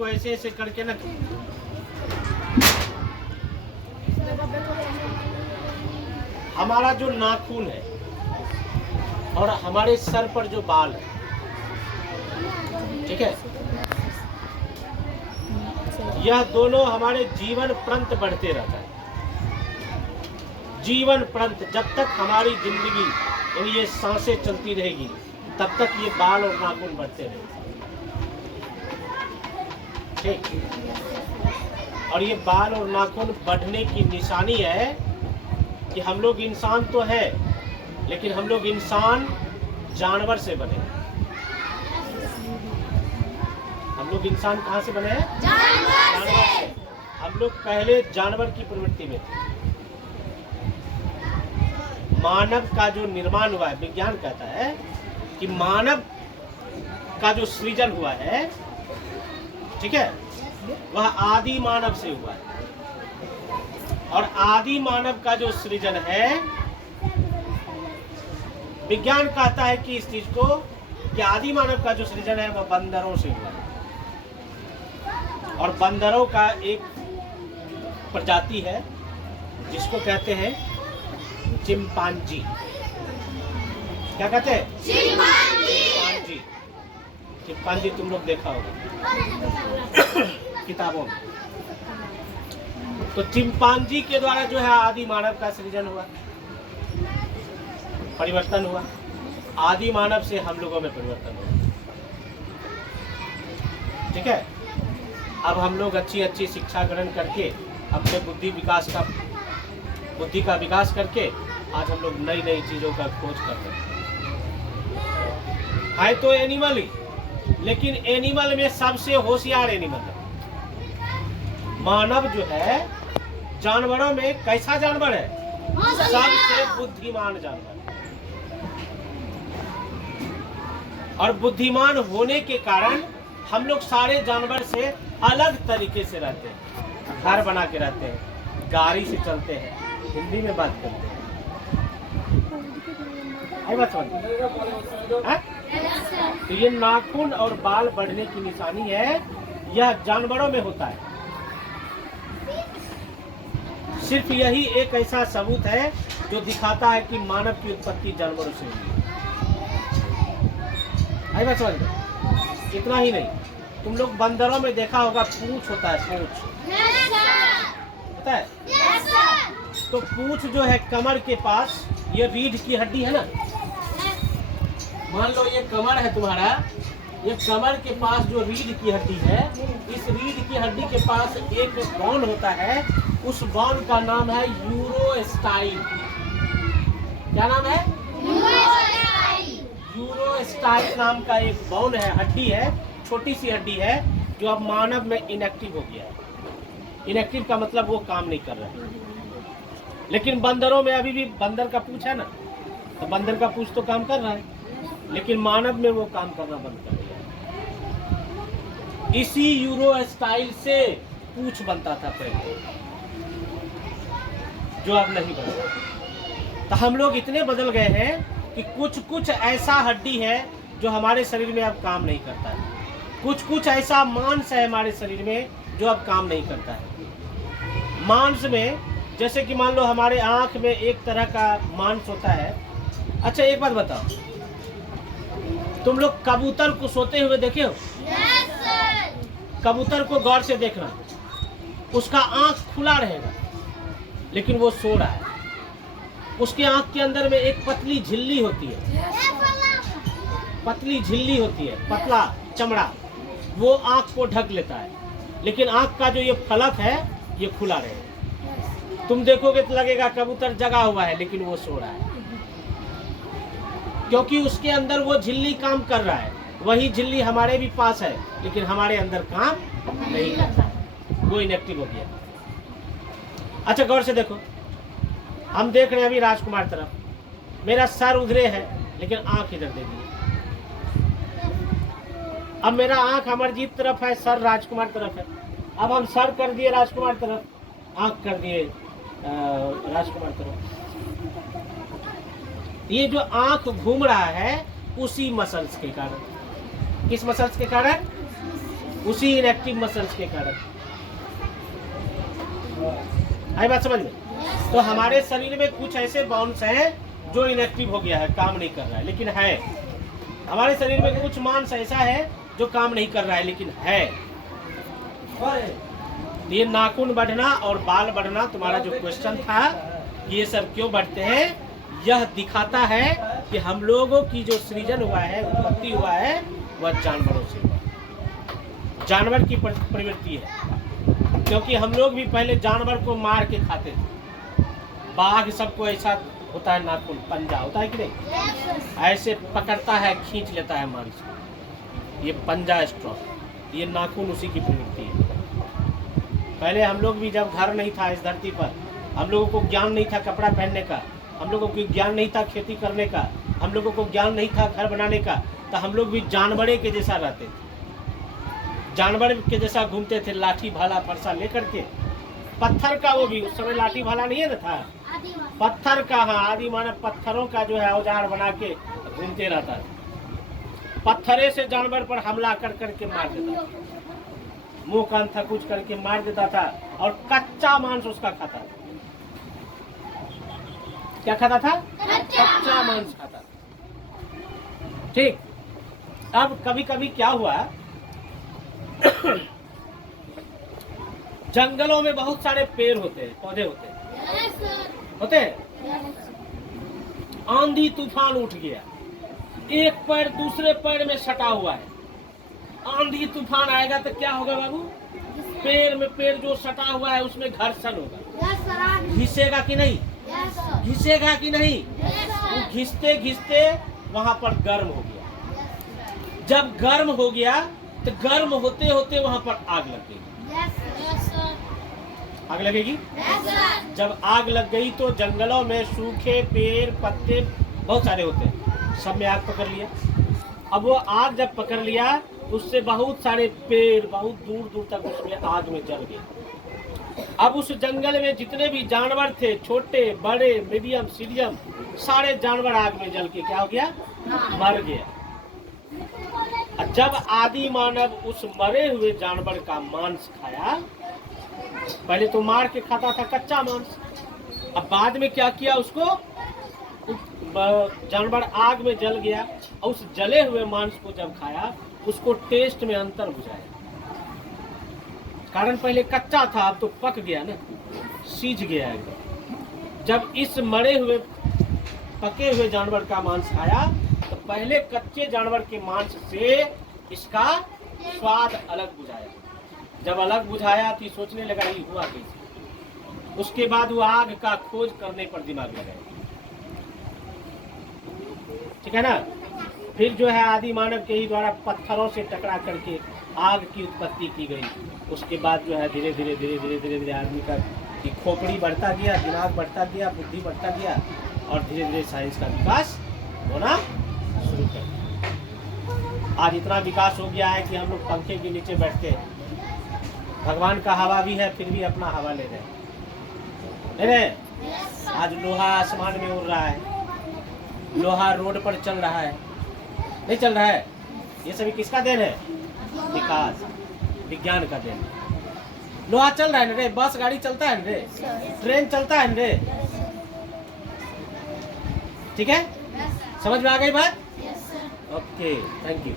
इसको ऐसे ऐसे करके ना, हमारा जो नाखून है और हमारे सर पर जो बाल है, ठीक है, यह दोनों हमारे जीवन पर्यंत बढ़ते रहता है। जीवन पर्यंत जब तक हमारी जिंदगी यानी ये सांसें चलती रहेगी तब तक ये बाल और नाखून बढ़ते रहेंगे। ठीक। और ये बाल और नाखून बढ़ने की निशानी है कि हम लोग इंसान तो है, लेकिन हम लोग इंसान जानवर से बने हैं। हम लोग इंसान कहाँ से बने हैं? जानवर से। हम लोग पहले जानवर की प्रवृत्ति में थे। मानव का जो निर्माण हुआ है, विज्ञान कहता है कि मानव का जो सृजन हुआ है, ठीक है, वह आदि मानव से हुआ है। और आदि मानव का जो सृजन है, विज्ञान कहता है कि इस चीज को कि आदि मानव का जो सृजन है वह बंदरों से हुआ है। और बंदरों का एक प्रजाति है जिसको कहते हैं चिंपांजी। क्या कहते हैं? चिंपांजी। चिंपांजी तुम लोग देखा होगा किताबों में। तो चिंपांजी के द्वारा जो है आदि मानव का सृजन हुआ, परिवर्तन हुआ। आदि मानव से हम लोगों में परिवर्तन हुआ। ठीक है। अब हम लोग अच्छी अच्छी शिक्षा ग्रहण करके अपने बुद्धि का विकास करके आज हम लोग नई नई चीजों का खोज कर रहे हैं। है तो एनिमल ही, लेकिन एनिमल में सबसे होशियार एनिमल है मानव। जो है जानवरों में कैसा जानवर है? सबसे बुद्धिमान जानवर। और बुद्धिमान होने के कारण हम लोग सारे जानवर से अलग तरीके से रहते हैं। घर बना के रहते हैं, गाड़ी से चलते हैं, हिंदी में बात करते हैं। आई बात समझ? तो ये नाखून और बाल बढ़ने की निशानी है, यह जानवरों में होता है। सिर्फ यही एक ऐसा सबूत है जो दिखाता है कि मानव की उत्पत्ति जानवरों से हुई है। आई बात समझ में? इतना ही नहीं, तुम लोग बंदरों में देखा होगा पूंछ होता है, पूंछ पता है? तो पूंछ जो है कमर के पास, ये रीढ़ की हड्डी है ना, मान लो ये कमर है तुम्हारा, ये कमर के पास जो रीढ़ की हड्डी है, इस रीढ़ की हड्डी के पास एक बोन होता है, उस बोन का नाम है यूरोस्टाइल। क्या नाम है? यूरोस्टाइल नाम का एक बोन है, हड्डी है, छोटी सी हड्डी है, जो अब मानव में इनएक्टिव हो गया है। इनएक्टिव का मतलब वो काम नहीं कर रहा है। लेकिन बंदरों में अभी भी बंदर का पूंछ है ना, तो बंदर का पूंछ तो काम कर रहा है, लेकिन मानव में वो काम करना बंद कर दिया। इसी यूरोस्टाइल से पूंछ बनता था पहले, जो अब नहीं बनता। तो हम लोग इतने बदल गए हैं कि कुछ कुछ ऐसा हड्डी है जो हमारे शरीर में अब काम नहीं करता है। कुछ कुछ ऐसा मांस है हमारे शरीर में जो अब काम नहीं करता है। मांस में जैसे कि मान लो हमारे आंख में एक तरह का मांस होता है। अच्छा एक बात बताओ, तुम लोग कबूतर को सोते हुए देखे हो? कबूतर को गौर से देखना, उसका आंख खुला रहेगा लेकिन वो सो रहा है। उसके आंख के अंदर में एक पतली झिल्ली होती है, पतली झिल्ली होती है, पतला चमड़ा, वो आंख को ढक लेता है, लेकिन आंख का जो ये फलक है ये खुला रहेगा। तुम देखोगे तो लगेगा कबूतर जगा हुआ है, लेकिन वो सो रहा है, क्योंकि उसके अंदर वो झिल्ली काम कर रहा है। वही झिल्ली हमारे भी पास है, लेकिन हमारे अंदर काम नहीं करता है, वो इनएक्टिव हो गया। अच्छा गौर से देखो, हम देख रहे हैं अभी राजकुमार तरफ, मेरा सर उधरे है लेकिन आंख इधर दे दी। अब मेरा आंख अमरजीत तरफ है, सर राजकुमार तरफ है। अब हम सर कर दिए राजकुमार तरफ, आंख कर दिए राजकुमार तरफ। ये जो आंख घूम रहा है उसी मसल्स के कारण। किस मसल्स के कारण? उसी इनएक्टिव मसल्स के कारण। आई बात समझ में? तो हमारे शरीर में कुछ ऐसे बाउंस हैं जो इनएक्टिव हो गया है, काम नहीं कर रहा है, लेकिन है। हमारे शरीर में कुछ मांस ऐसा है जो काम नहीं कर रहा है, लेकिन है। ये नाखून बढ़ना और बाल बढ़ना, तुम्हारा जो क्वेश्चन था ये सब क्यों बढ़ते हैं, यह दिखाता है कि हम लोगों की जो सृजन हुआ है, उत्पत्ति हुआ है, वह जानवरों से हुआ। जानवर की प्रवृत्ति है, क्योंकि हम लोग भी पहले जानवर को मार के खाते थे। बाघ सबको ऐसा होता है, नाखून पंजा होता है कि नहीं, ऐसे पकड़ता है, खींच लेता है मांस को, ये पंजा स्ट्रॉ, ये नाखून उसी की प्रवृत्ति है। पहले हम लोग भी, जब घर नहीं था इस धरती पर, हम लोगों को ज्ञान नहीं था कपड़ा पहनने का, हम लोगों को ज्ञान नहीं था खेती करने का, हम लोगों को ज्ञान नहीं था घर बनाने का, तो हम लोग भी जानवरे के जैसा रहते थे, जानवर के जैसा घूमते थे, लाठी भाला फरसा लेकर के। पत्थर का, वो भी उस समय लाठी भाला नहीं है ना था, पत्थर का, हाँ, आदि मानव पत्थरों का जो है औजार बना के घूमते रहता था। पत्थरे से जानवर पर हमला कर करके मार देता था, मुंह कान थकुच करके मार देता था, और कच्चा मांस उसका खाता था। क्या खाता था? कच्चा मांस खाता था। ठीक। अब कभी कभी क्या हुआ, जंगलों में बहुत सारे पेड़ होते हैं, पौधे होते हैं, होते हैं। आंधी तूफान उठ गया, एक पैर दूसरे पैर में सटा हुआ है, आंधी तूफान आएगा तो क्या होगा बाबू? पेड़ में पेड़ जो सटा हुआ है उसमें घर्षण होगा, घिसेगा कि नहीं? घिसेगा कि नहीं? वो घिसते घिसते वहां पर गर्म हो गया। जब गर्म हो गया तो गर्म होते होते वहां पर आग लग गई। आग लगेगी? जब आग लग गई तो जंगलों में सूखे पेड़ पत्ते बहुत सारे होते हैं, सब में आग पकड़ लिया। अब वो आग जब पकड़ लिया, उससे बहुत सारे पेड़ बहुत दूर दूर तक उसमें आग में जल गए। अब उस जंगल में जितने भी जानवर थे, छोटे बड़े मीडियम सीडियम, सारे जानवर आग में जल के क्या हो गया? मर गया। जब आदि मानव उस मरे हुए जानवर का मांस खाया, पहले तो मार के खाता था कच्चा मांस, अब बाद में क्या किया, उसको जानवर आग में जल गया, और उस जले हुए मांस को जब खाया, उसको टेस्ट में अंतर बुझाया। कारण पहले कच्चा था, अब तो पक गया ना, सीज गया है। जब इस मरे हुए पके हुए जानवर का मांस खाया, तो पहले कच्चे जानवर के मांस से इसका स्वाद अलग बुझाया। जब अलग बुझाया तो सोचने लगा ये हुआ कैसे। उसके बाद वो आग का खोज करने पर दिमाग लगाया। ठीक है ना? फिर जो है आदि मानव के ही द्वारा पत्थरों से टकरा करके आग की उत्पत्ति की गई। उसके बाद जो है धीरे धीरे धीरे धीरे धीरे धीरे आदमी का खोपड़ी बढ़ता गया, दिमाग बढ़ता गया, बुद्धि बढ़ता गया, और धीरे धीरे साइंस का विकास होना शुरू कर दिया। आज इतना विकास हो गया है कि हम लोग पंखे के नीचे बैठते हैं, भगवान का हवा भी है फिर भी अपना हवा ले रहे हैं। आज लोहा आसमान में उड़ रहा है, लोहा रोड पर चल रहा है, नहीं चल रहा है। ये सभी किसका देन है? विकास, विज्ञान का देन। लोहा चल रहा है रे, बस गाड़ी चलता है रे, ट्रेन चलता है रे। ठीक है, समझ में आ गई बात? Okay, thank you.